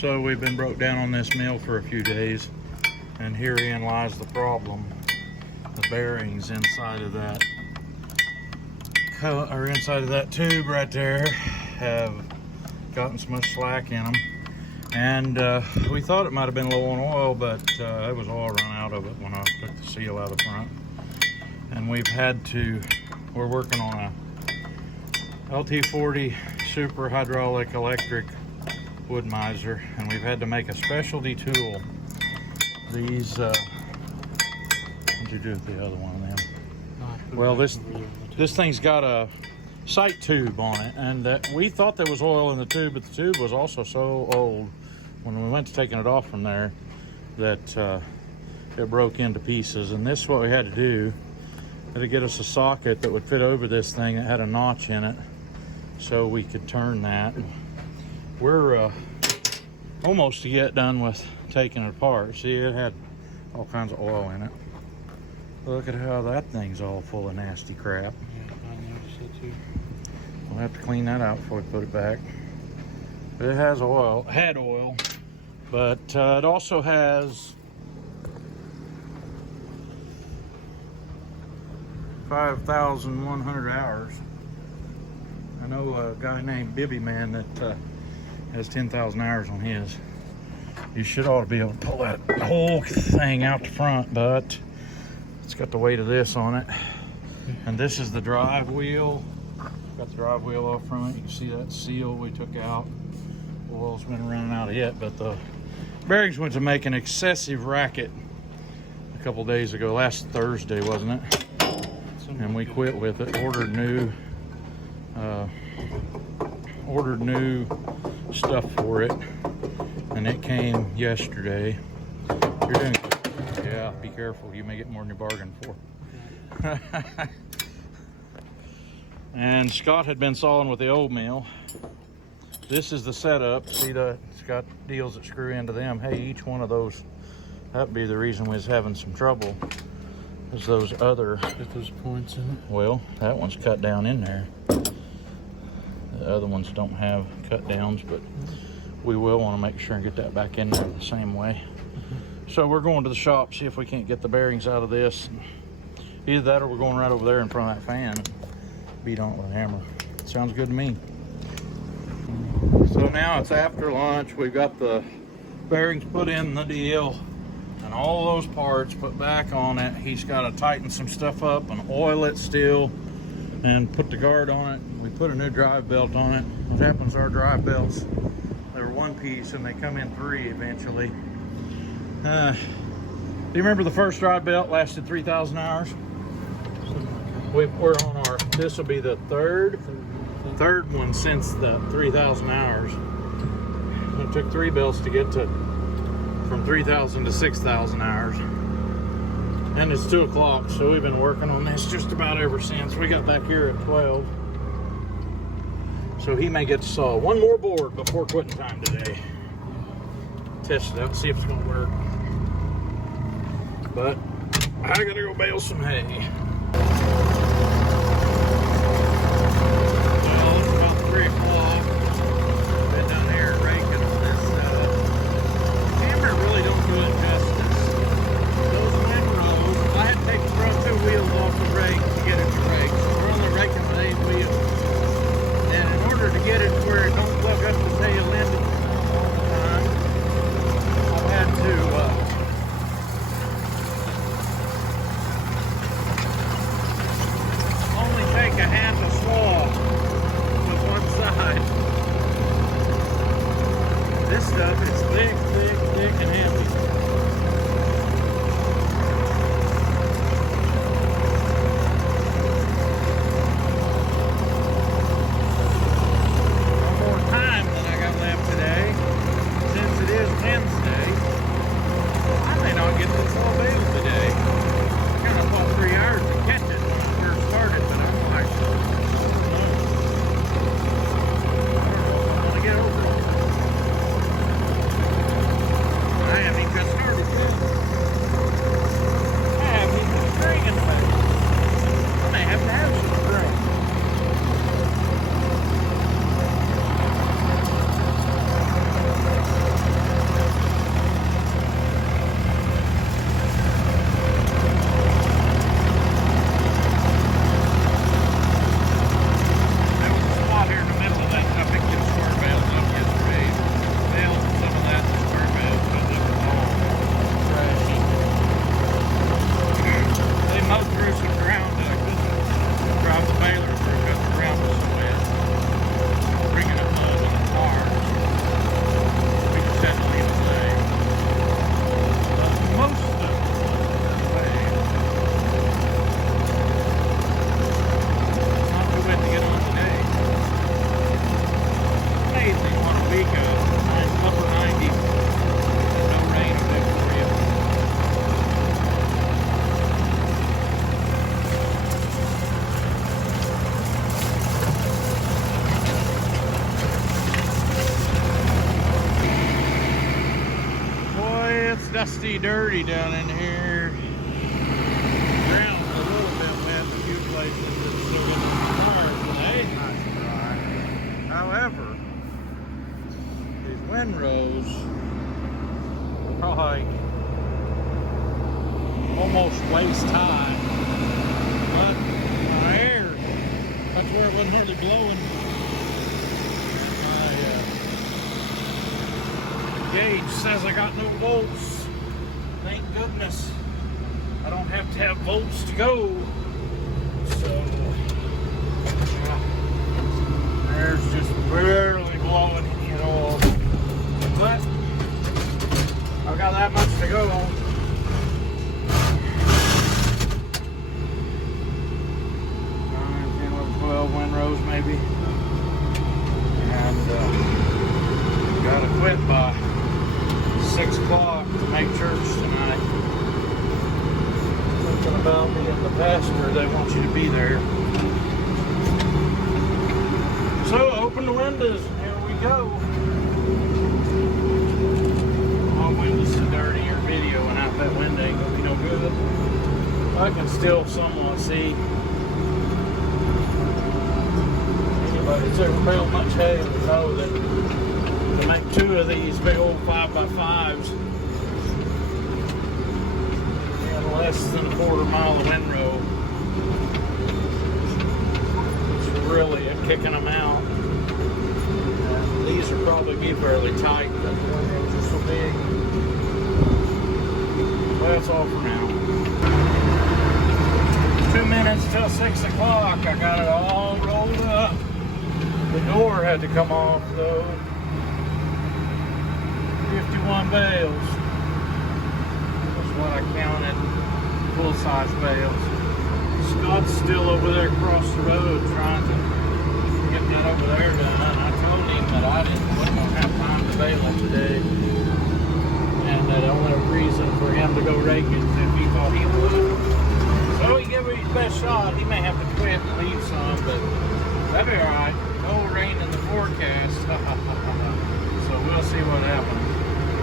So we've been broke down on this mill for a few days, and herein lies the problem. The bearings inside of that tube right there have gotten so much slack in them, and we thought it might have been low on oil, but it was all run out of it when I took the seal out of the front. And we're working on a LT40 super hydraulic electric wood miser, and we've had to make a specialty tool. These what'd you do with the other one of them? Well, this thing's got a sight tube on it, and we thought there was oil in the tube, but the tube was also so old when we went to taking it off from there that it broke into pieces. And this is what we had to do. We had to get us a socket that would fit over this thing that had a notch in it so we could turn that. We're almost to get done with taking it apart. See, it had all kinds of oil in it. Look at how that thing's all full of nasty crap. Yeah, I noticed that too. We'll have to clean that out before we put it back. But it has oil, had oil, but it also has 5,100 hours. I know a guy named Bibby Man that has 10,000 hours on his. You should ought to be able to pull that whole thing out the front, but it's got the weight of this on it. And this is the drive wheel. Got the drive wheel off from it. You can see that seal we took out. Oil's been running out of it, but the bearings went to make an excessive racket a couple days ago. Last Thursday, wasn't it? And we quit with it. Ordered new stuff for it, and it came yesterday. You're doing good. Yeah, be careful. You may get more than you bargained for. And Scott had been sawing with the old mill. This is the setup. See, it's got deals that screw into them. Hey, each one of those, that'd be the reason we was having some trouble. Is those other... Get those points in it. Well, that one's cut down in there. The other ones don't have cut downs, but we will want to make sure and get that back in there the same way. So we're going to the shop, see if we can't get the bearings out of this. Either that or we're going right over there in front of that fan and beat on it with a hammer. Sounds good to me. So now it's after lunch. We've got the bearings put in the deal and all those parts put back on it. He's got to tighten some stuff up and oil it still and put the guard on it. We put a new drive belt on it. What happens to our drive belts? They're one piece and they come in three eventually. Do you remember the first drive belt lasted 3,000 hours? We're on our, this will be the third one since the 3,000 hours. It took 3 belts to get to from 3,000 to 6,000 hours. And it's 2 o'clock, so we've been working on this just about ever since. We got back here at 12. So he may get to saw one more board before quitting time today. Test it out, see if it's gonna work. But I gotta go bale some hay. Well, it's about 3 o'clock. Been down here raking on this. Hammer really don't do it justice. Those windrows, I had to take the front 2 wheels off the rake to get it to rake. So we're only raking with 8 wheels. And in order to get it to where it don't plug up the tail end all the time, I've had to only take a half a swath with one side. This stuff is thick, thick, thick, and heavy. One more time than I got left today, since it is Wednesday. I may not get this all bale today. I kind of thought 3 hours to catch it when I first started, but I'm like, no. I don't know if I'm going to get over it. I haven't even got started. dusty, dirty down in here. Ground's a little bit wet in a few places. It's still getting dry today. Nice and dry. However, these windrows are like almost waist high. But my air, that's where it wasn't hardly blowing. Gauge says I got no volts. Thank goodness. I don't have to have volts to go. So, air's just barely blowing it all. But I've got that much to go. 9, 10, 11, 12 windrows maybe. And gotta quit by 6 o'clock to make church tonight. Something about being the pastor, they want you to be there. So open the windows and here we go. My windows are dirty or video and out that window ain't gonna be no good. I can still somewhat see. Anybody that's ever baled much hay will know that to make 2 of these big old 5x5s in less than a quarter mile of windrow, it's really a kicking them out. And these will probably be fairly tight, but the windrows are so big. Well, that's all for now. 2 minutes till 6 o'clock. I got it all rolled up. The door had to come off though. 51 bales. That's what I counted. Full-size bales. Scott's still over there across the road trying to get that over there done. I told him that I wasn't going to have time to bale it today. And that the only reason for him to go rake it is if he thought he would. So he gave it his best shot. He may have to quit and leave some, but that'd be alright. No rain in the forecast. So we'll see what happens.